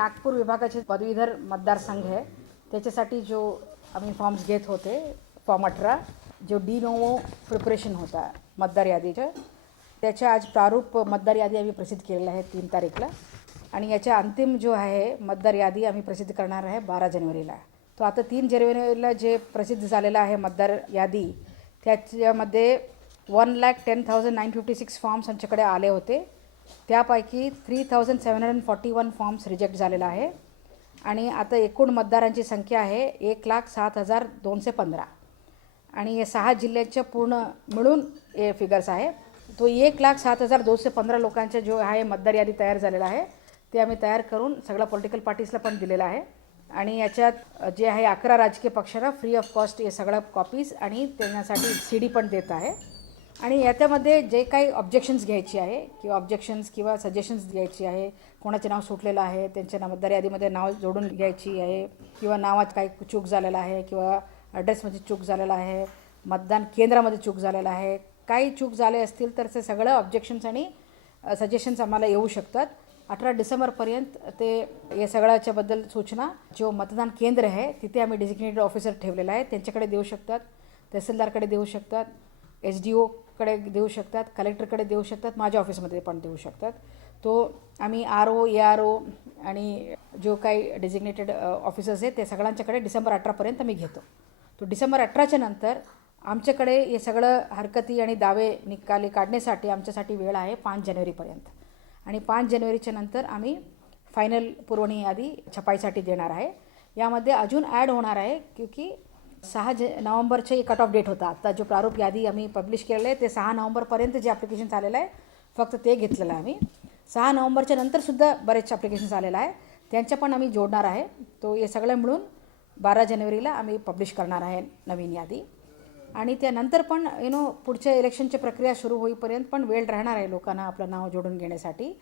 नागपूर विभागाचे पदवीधर मतदारसंघ आहे. त्याच्यासाठी जो आम्ही फॉर्म्स घेत होते फॉर्म अठरा जो डी नोवो प्रिपरेशन होता मतदार यादीचं त्याच्या आज प्रारूप मतदार यादी आम्ही प्रसिद्ध केलेलं आहे तीन तारीखला. आणि याच्या अंतिम जो आहे मतदार यादी आम्ही प्रसिद्ध करणार आहे बारा जानेवारीला. तो आता तीन जानेवारीला जे प्रसिद्ध झालेलं आहे मतदार यादी त्याच्यामध्ये one lakh ten thousand nine fifty six forms आमच्याकडे आले होते. त्यापैकी three thousand seven hundred forty one forms reject झालेला आहे. आणि आता एकूण मतदारांची संख्या आहे एक लाख सात हजार दोनशे पंधरा. आणि हे सहा जिल्ह्याच्या पूर्ण मिळून हे फिगर्स आहे. तो एक लाख सात हजार दोनशे पंधरा लोकांचा जो आहे मतदार यादी तयार झालेला आहे ते आम्ही तयार करून सगळ्या पॉलिटिकल पार्टीजला पण दिलेलं आहे. आणि याच्यात जे आहे अकरा राजकीय पक्षांना फ्री ऑफ कॉस्ट हे सगळं कॉपीज आणि त्यांच्यासाठी सी डी पण देत आहे. आणि याच्यामध्ये जे काही ऑब्जेक्शन्स घ्यायची आहे किंवा ऑब्जेक्शन्स किंवा सजेशन्स घ्यायची आहे कोणाचे नाव सुटलेलं आहे त्यांच्या नाव मतदार यादीमध्ये नाव जोडून घ्यायची आहे किंवा नावात काही चूक झालेला आहे किंवा ॲड्रेसमध्ये चूक झालेला आहे मतदान केंद्रामध्ये चूक झालेला आहे काही चूक झाले असतील तर ते सगळं ऑब्जेक्शन्स आणि सजेशन्स आम्हाला येऊ शकतात. अठरा डिसेंबरपर्यंत ते या सगळ्याच्याबद्दल सूचना जो मतदान केंद्र आहे तिथे आम्ही डेझिग्नेटेड ऑफिसर ठेवलेला आहे. त्यांच्याकडे देऊ शकतात तहसीलदारकडे देऊ शकतात एस डी ओ कडे देऊ शकतात कलेक्टरकडे देऊ शकतात माझ्या ऑफिसमध्ये पण देऊ शकतात. तो आम्ही R O A R O आणि जो काही डेजिग्नेटेड ऑफिसर्स आहेत ते सगळ्यांच्याकडे डिसेंबर अठरापर्यंत मी घेतो. तो डिसेंबर अठराच्या नंतर आमच्याकडे हे सगळं हरकती आणि दावे निकाली काढण्यासाठी आमच्यासाठी वेळ आहे पाच जानेवारीपर्यंत आणि पाच जानेवारीच्या नंतर आम्ही फायनल पुरवणी यादी छपाईसाठी देणार आहे. यामध्ये अजून ॲड होणार आहे क्योंकि सहा ज नोव्हेंबरचे कट ऑफ डेट होता. आता जो प्रारूप यादी आम्ही पब्लिश केलेलं आहे ते सहा नोव्हेंबरपर्यंत जे ॲप्लिकेशन आलेलं आहे फक्त ते घेतलेलं आहे आम्ही. सहा नोव्हेंबरच्या नंतरसुद्धा बरेचसे ॲप्लिकेशन्स आलेलं आहे. त्यांच्या पण आम्ही जोडणार आहे. तो हे सगळं मिळून बारा जानेवारीला आम्ही पब्लिश करणार आहे नवीन यादी. आणि त्यानंतर पण यु नो पुढच्या इलेक्शनची प्रक्रिया सुरू होईपर्यंत पण वेळ राहणार आहे लोकांना आपलं नाव जोडून घेण्यासाठी.